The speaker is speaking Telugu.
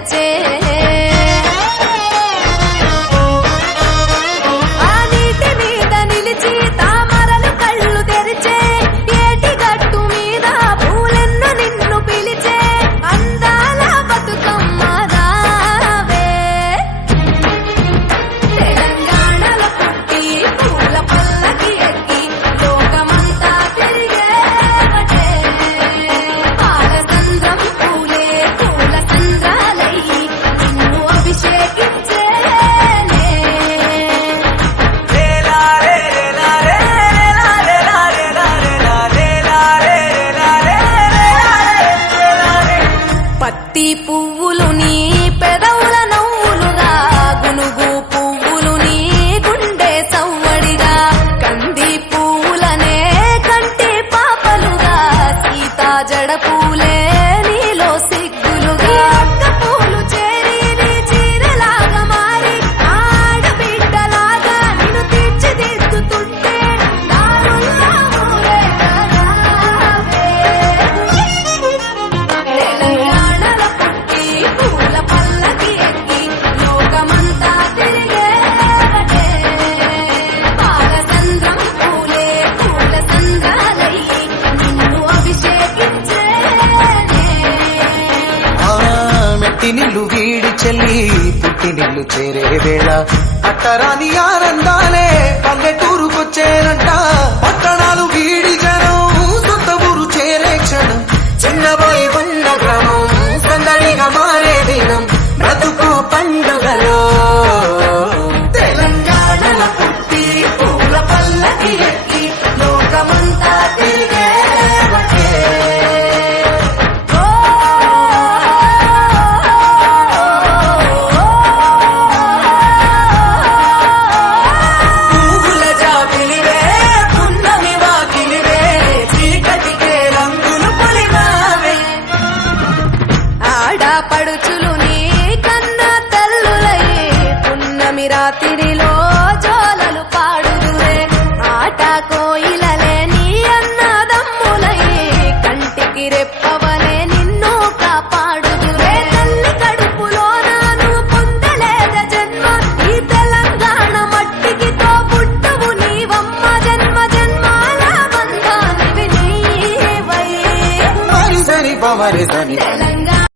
తెచ్చే పువ్వులు నీ పెదవుల నవ్వులుగా గునుగు పువ్వులు నీ గుండె సవ్వడిగా కంది పువ్వులనే కంటి పాపలుగా సీతా జడ పూలే నీలో సిగ్గులుగా అక్క పూలు చేరి నీ చీరలాగా మారి ఆడబిడ్డలాగా నిన్ను తీర్చిదిద్దుతుంటే దారుల్లా ఊరే నిల్లు వీడి చెల్లి పుట్టి నిల్లు చేరే వేళ అట్టరాని ఆనందాలే పల్లెటూరుకొచ్చేనంట పట్టణాలు వీడి జనం సొంత ఊరు చేరే క్షణం చిన్నబోయి ఉన్న గ్రామం సందడిగా మారే దినం బ్రతుకు పండుగలో తెలంగాణల పుట్టి పూల పల్లకి ఎక్కి లోకమంతా తిరిగే పడుచులు నీ కన్న తల్లులయ్యే పున్నమి రాత్రిలో జోలలు పాడుదురే ఆట కోయిలలే నీ అన్నదమ్ములయ్యే కంటికి రెప్పవలే నిన్ను కాపాడుదురే తల్లి కడుపులో నాను పొందలేద జన్మ ఈ తెలంగాణ మట్టికి తో పుట్టవు నీవమ్మ జన్మ జన్మాల బంధానివి నీవై మరి సరి